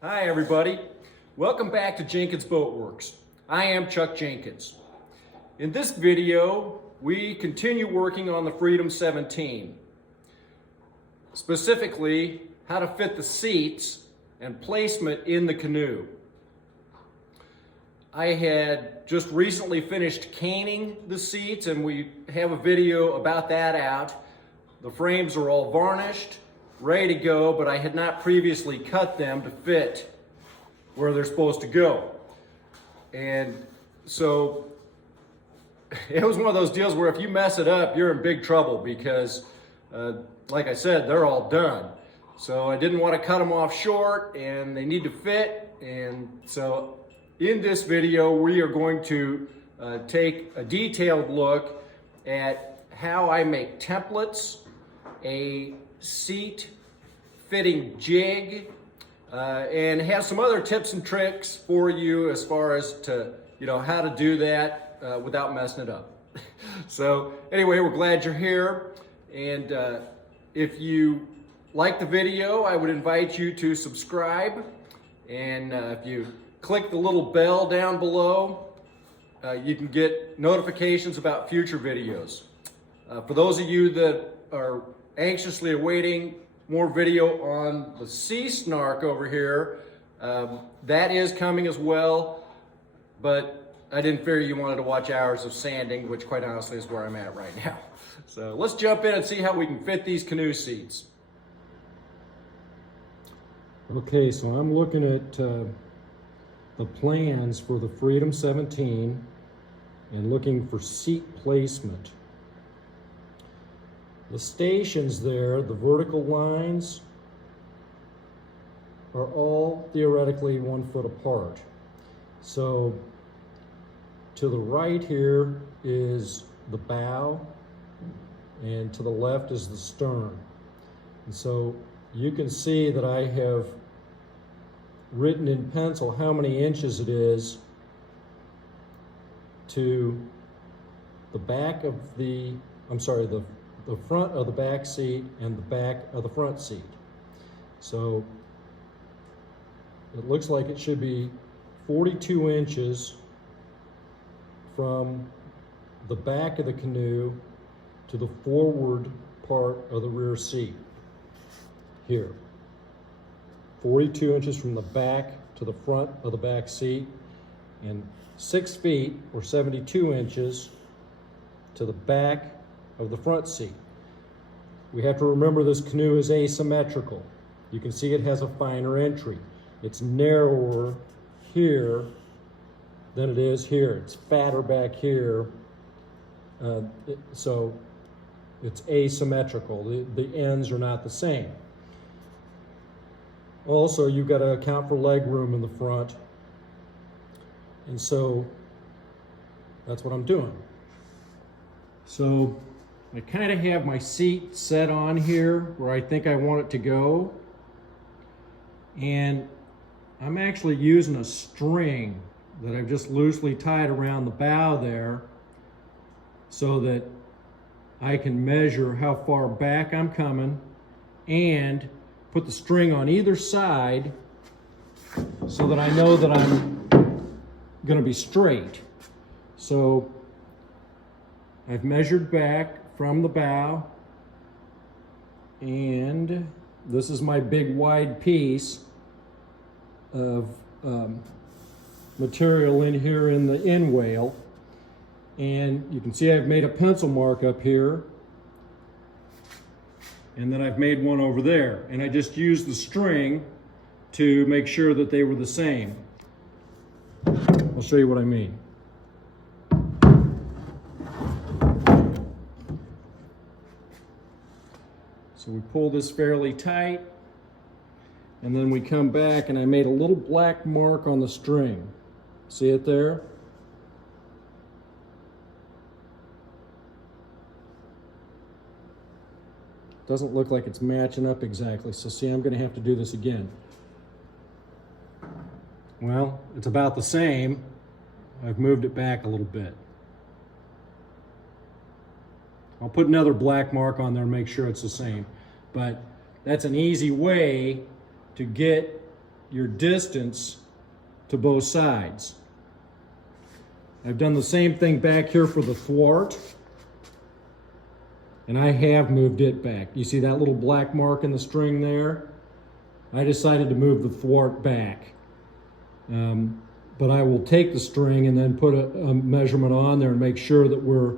Hi everybody, welcome back to Jenkins Boat Works. I am Chuck Jenkins. In this video, we continue working on the Freedom 17. Specifically, how to fit the seats and placement in the canoe. I had just recently finished caning the seats and we have a video about that out. The frames are all varnished, ready to go, but I had not previously cut them to fit where they're supposed to go. And so it was one of those deals where if you mess it up, you're in big trouble because, like I said, they're all done. So I didn't want to cut them off short and they need to fit. And so in this video, we are going to take a detailed look at how I make templates, a seat fitting jig, and have some other tips and tricks for you as far as to how to do that without messing it up. So anyway, we're glad you're here, and if you like the video, I would invite you to subscribe, and if you click the little bell down below, you can get notifications about future videos. For those of you that are anxiously awaiting more video on the sea snark over here, that is coming as well, but I didn't figure you wanted to watch hours of sanding, which quite honestly is where I'm at right now. So let's jump in and see how we can fit these canoe seats. Okay, so I'm looking at the plans for the Freedom 17 and looking for seat placement. The stations there, the vertical lines, are all theoretically 1 foot apart. So to the right here is the bow, and to the left is the stern. And so you can see that I have written in pencil how many inches it is to the back of the front of the back seat and the back of the front seat. So it looks like it should be 42 inches from the back of the canoe to the forward part of the rear seat. Here. 42 inches from the back to the front of the back seat, and 6 feet or 72 inches to the back of the front seat. We have to remember this canoe is asymmetrical. You can see it has a finer entry. It's narrower here than it is here. It's fatter back here, so it's asymmetrical. The ends are not the same. Also, you've got to account for leg room in the front, and so that's what I'm doing. So I kind of have my seat set on here where I think I want it to go, and I'm actually using a string that I've just loosely tied around the bow there so that I can measure how far back I'm coming and put the string on either side so that I know that I'm going to be straight. So I've measured back from the bow, and this is my big wide piece of material in here in the end whale, and you can see I've made a pencil mark up here, and then I've made one over there, and I just used the string to make sure that they were the same. I'll show you what I mean. So we pull this fairly tight, and then we come back and I made a little black mark on the string. See it there? Doesn't look like it's matching up exactly, so see, I'm going to have to do this again. Well, it's about the same. I've moved it back a little bit. I'll put another black mark on there and make sure it's the same. But that's an easy way to get your distance to both sides. I've done the same thing back here for the thwart, and I have moved it back. You see that little black mark in the string there? I decided to move the thwart back. But I will take the string and then put a measurement on there and make sure that we're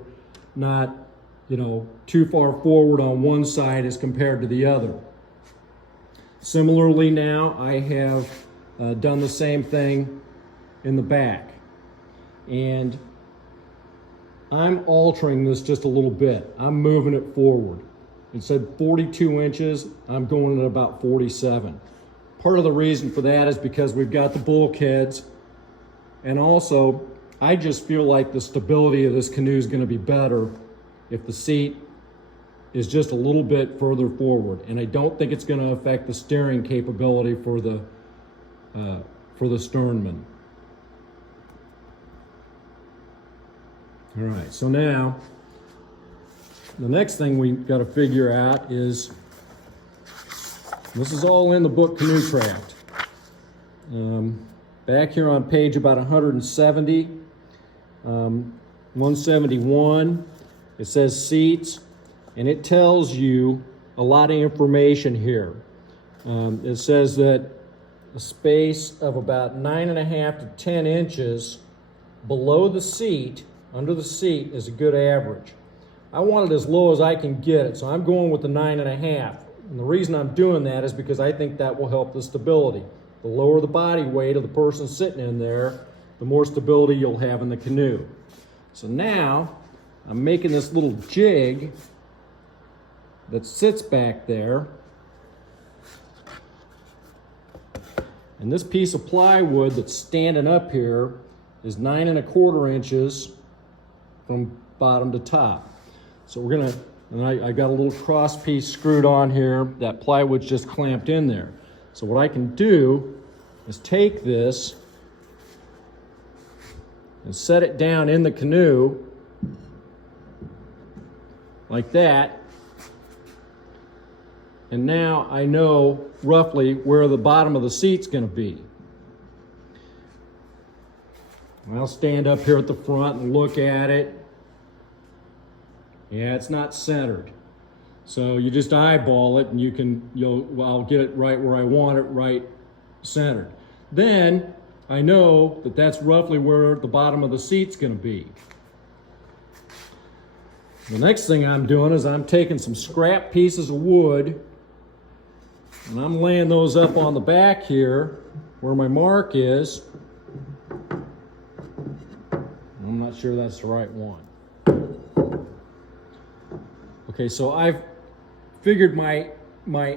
not, too far forward on one side as compared to the other. Similarly now, I have done the same thing in the back. And I'm altering this just a little bit. I'm moving it forward. It said 42 inches, I'm going at about 47. Part of the reason for that is because we've got the bulkheads, and also I just feel like the stability of this canoe is going to be better if the seat is just a little bit further forward, and I don't think it's going to affect the steering capability for the sternman. All right, so now the next thing we've got to figure out is, this is all in the book Canoe Craft. Back here on page about 170, 171, it says seats, and it tells you a lot of information here. It says that a space of about 9.5 to 10 inches below the seat, under the seat, is a good average. I want it as low as I can get it, so I'm going with the 9.5. And the reason I'm doing that is because I think that will help the stability. The lower the body weight of the person sitting in there, the more stability you'll have in the canoe. So now, I'm making this little jig that sits back there. And this piece of plywood that's standing up here is 9.25 inches from bottom to top. So we're gonna, and I got a little cross piece screwed on here. That plywood's just clamped in there. So what I can do is take this and set it down in the canoe like that. And now I know roughly where the bottom of the seat's gonna be. I'll stand up here at the front and look at it. Yeah, it's not centered. So you just eyeball it and I'll get it right where I want it, right centered. Then I know that that's roughly where the bottom of the seat's gonna be. The next thing I'm doing is I'm taking some scrap pieces of wood and I'm laying those up on the back here where my mark is. I'm not sure that's the right one. Okay, so I've figured my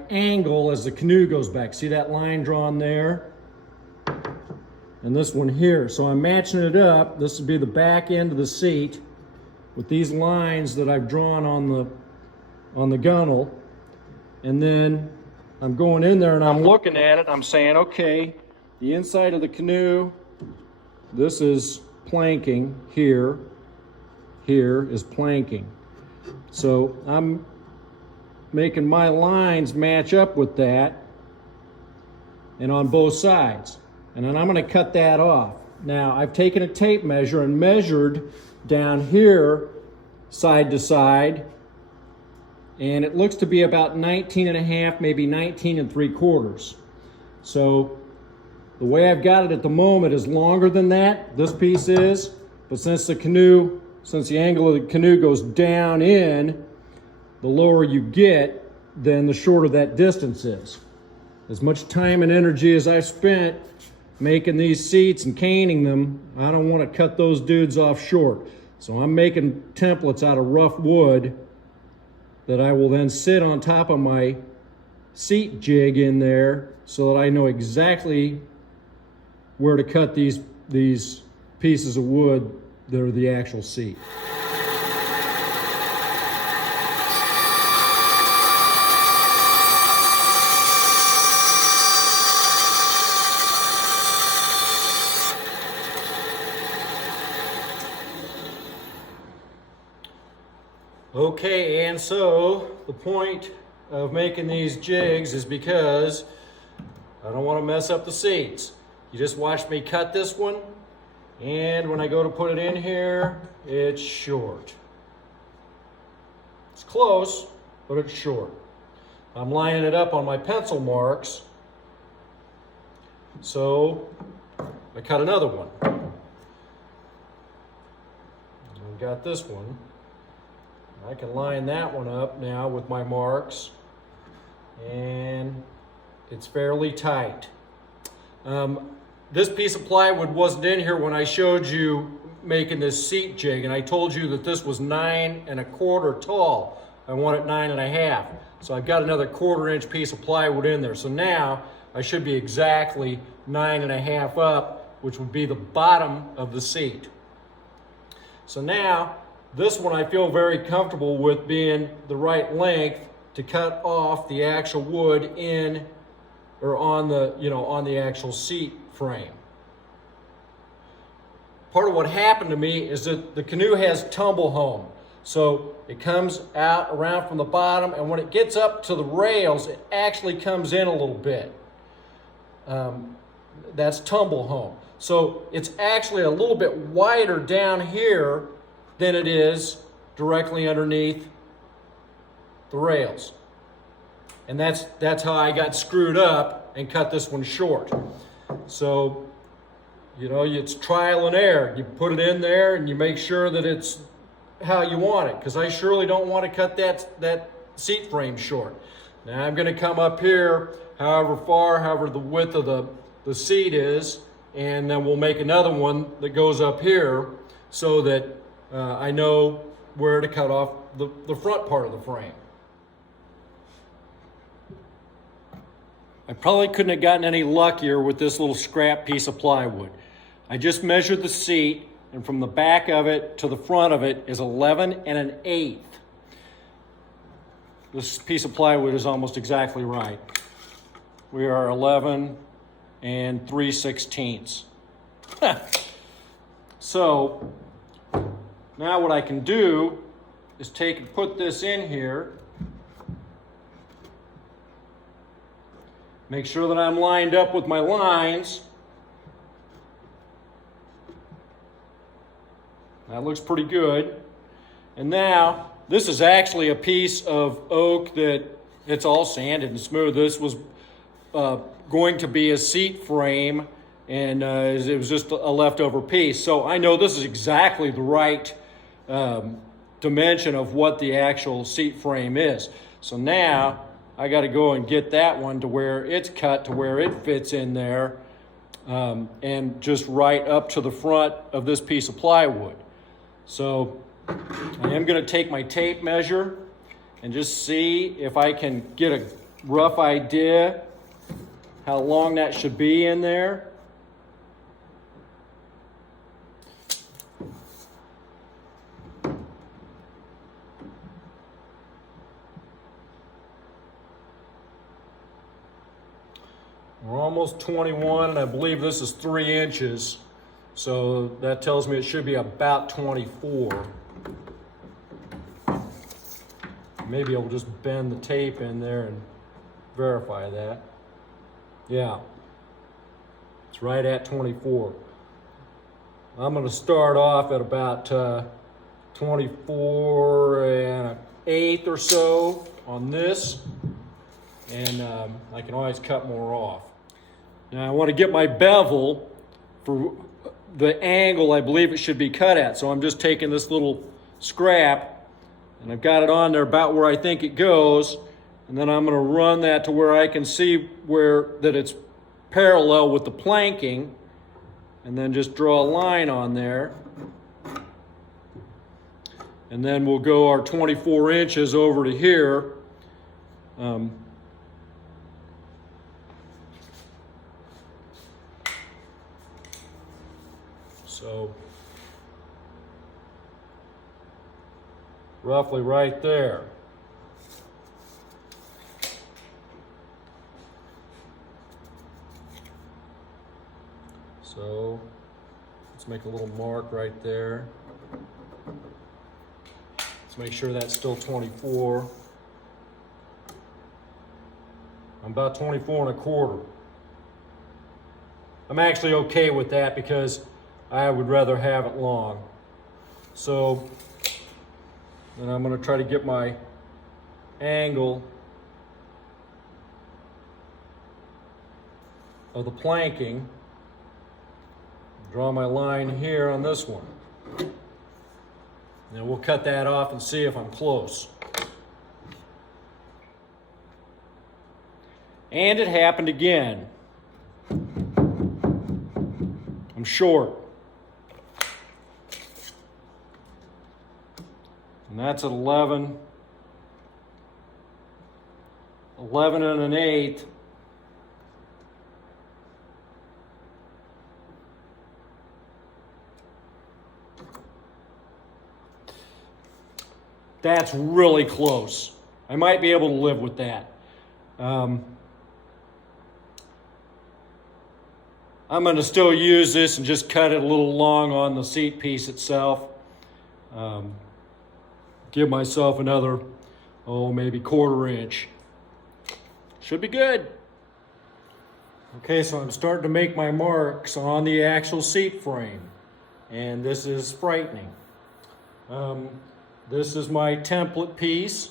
angle as the canoe goes back. See that line drawn there? And this one here. So I'm matching it up. This would be the back end of the seat with these lines that I've drawn on the gunnel. And then I'm going in there and I'm looking at it. I'm saying, okay, the inside of the canoe, this is planking here. Here is planking. So I'm making my lines match up with that and on both sides. And then I'm going to cut that off. Now I've taken a tape measure and measured down here side to side, and it looks to be about 19.5, maybe 19.75. So the way I've got it at the moment is longer than that, this piece is, but since the angle of the canoe goes down in, the lower you get, then the shorter that distance is. As much time and energy as I've spent making these seats and caning them, I don't want to cut those dudes off short. So I'm making templates out of rough wood that I will then sit on top of my seat jig in there so that I know exactly where to cut these pieces of wood that are the actual seat. Okay, and so the point of making these jigs is because I don't want to mess up the seats. You just watched me cut this one, and when I go to put it in here, it's short. It's close, but it's short. I'm lining it up on my pencil marks, so I cut another one. I've got this one. I can line that one up now with my marks, and it's fairly tight. This piece of plywood wasn't in here when I showed you making this seat jig, and I told you that this was 9 1/4 tall. I want it 9 1/2. So I've got another 1/4 inch piece of plywood in there. So now I should be exactly 9 1/2 up, which would be the bottom of the seat. So now this one I feel very comfortable with being the right length to cut off the actual wood in or on the, on the actual seat frame. Part of what happened to me is that the Canoe has tumble home. So it comes out around from the bottom, and when it gets up to the rails, it actually comes in a little bit. That's tumble home. So it's actually a little bit wider down here than it is directly underneath the rails. And that's how I got screwed up and cut this one short. So, it's trial and error. You put it in there and you make sure that it's how you want it, because I surely don't want to cut that seat frame short. Now I'm going to come up here however the width of the seat is, and then we'll make another one that goes up here so that I know where to cut off the front part of the frame. I probably couldn't have gotten any luckier with this little scrap piece of plywood. I just measured the seat, and from the back of it to the front of it is 11 1/8. This piece of plywood is almost exactly right. We are 11 3/16. So now what I can do is take and put this in here. Make sure that I'm lined up with my lines. That looks pretty good. And now, this is actually a piece of oak that it's all sanded and smooth. This was going to be a seat frame, and it was just a leftover piece. So I know this is exactly the right dimension of what the actual seat frame is. So now I got to go and get that one to where it's cut to where it fits in there, and just right up to the front of this piece of plywood. So I am going to take my tape measure and just see if I can get a rough idea how long that should be in there. We're almost 21, and I believe this is 3 inches. So that tells me it should be about 24. Maybe I'll just bend the tape in there and verify that. Yeah, it's right at 24. I'm going to start off at about 24 1/8 or so on this, and I can always cut more off. Now I want to get my bevel for the angle I believe it should be cut at. So I'm just taking this little scrap, and I've got it on there about where I think it goes, and then I'm going to run that to where I can see that it's parallel with the planking, and then just draw a line on there. And then we'll go our 24 inches over to here. So roughly right there. So let's make a little mark right there. Let's make sure that's still 24. I'm about 24 1/4. I'm actually okay with that because I would rather have it long. So, then I'm going to try to get my angle of the planking. Draw my line here on this one. And we'll cut that off and see if I'm close. And it happened again. I'm short. And that's at 11 and an eighth. That's really close. I might be able to live with that. I'm going to still use this and just cut it a little long on the seat piece itself. Give myself another, maybe 1/4 inch. Should be good. Okay, so I'm starting to make my marks on the actual seat frame, and this is frightening. This is my template piece,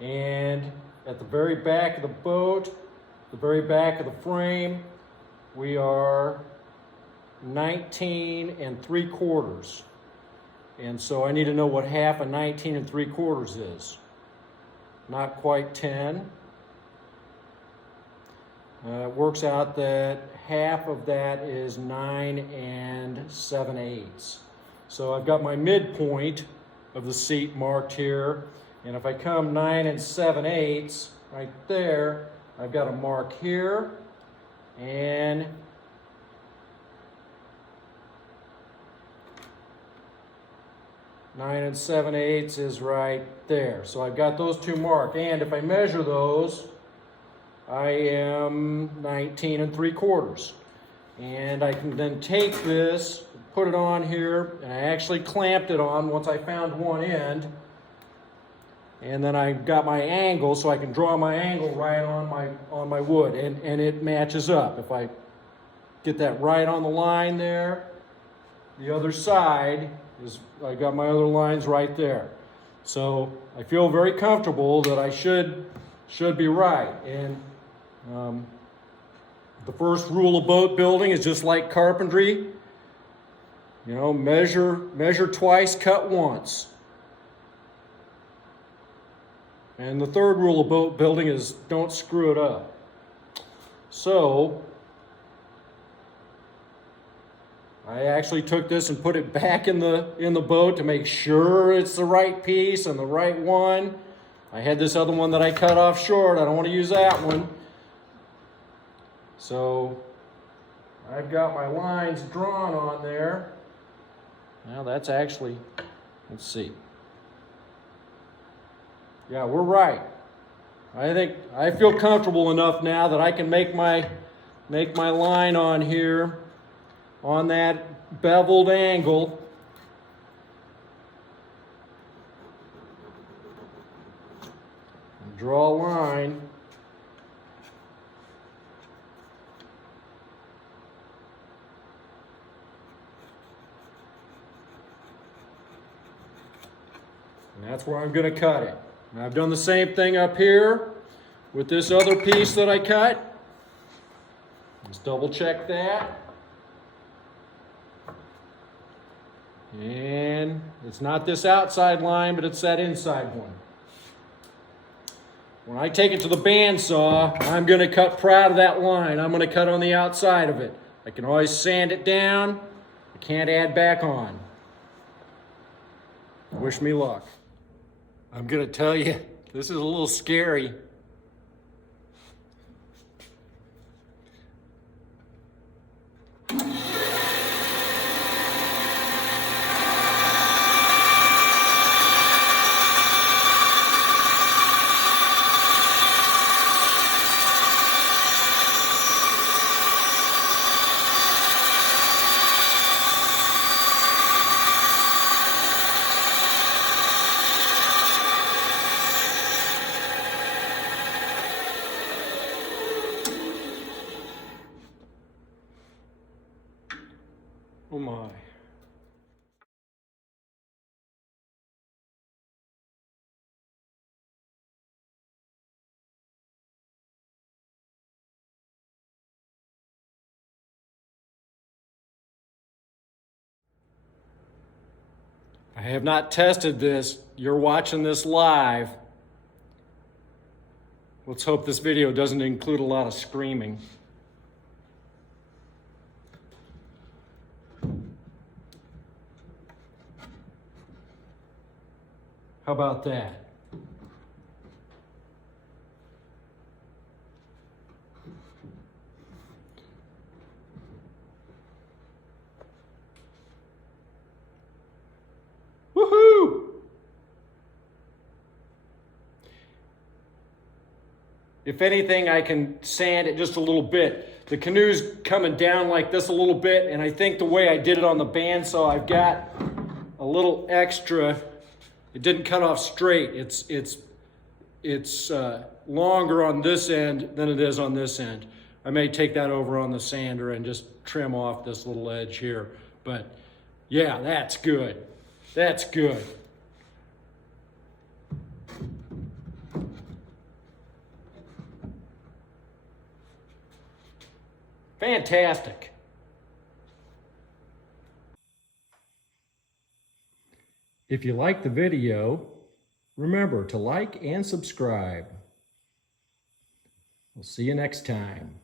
and at the very back of the boat, the very back of the frame, we are 19 3/4. And so I need to know what half of 19 3/4 is. Not quite 10. It works out that half of that is 9 7/8. So I've got my midpoint of the seat marked here. And if I come 9 7/8 right there, I've got a mark here and nine 7/8 is right there. So I've got those two marked. And if I measure those, I am 19 3/4. And I can then take this, put it on here, and I actually clamped it on once I found one end. And then I got my angle, so I can draw my angle right on my wood, and it matches up. If I get that right on the line there, the other side is, I got my other lines right there. So I feel very comfortable that I should be right. And the first rule of boat building is just like carpentry. You know, measure twice, cut once. And the third rule of boat building is don't screw it up. So I actually took this and put it back in the boat to make sure it's the right piece and the right one. I had this other one that I cut off short. I don't want to use that one. So I've got my lines drawn on there. Now that's actually, let's see. Yeah, we're right. I feel comfortable enough now that I can make my line on here on that beveled angle. And draw a line. And that's where I'm going to cut it. And I've done the same thing up here with this other piece that I cut. Let's double check that. And it's not this outside line, but it's that inside one. When I take it to the bandsaw, I'm going to cut proud of that line. I'm going to cut on the outside of it. I can always sand it down. I can't add back on. Wish me luck. I'm going to tell you, this is a little scary. my. I have not tested this. You're watching this live. Let's hope this video doesn't include a lot of screaming. How about that? Woohoo! If anything, I can sand it just a little bit. The canoe's coming down like this a little bit, and I think the way I did it on the bandsaw, I've got a little extra. It didn't cut off straight. It's longer on this end than it is on this end. I may take that over on the sander and just trim off this little edge here. But yeah, that's good. That's good. Fantastic. If you like the video, remember to like and subscribe. We'll see you next time.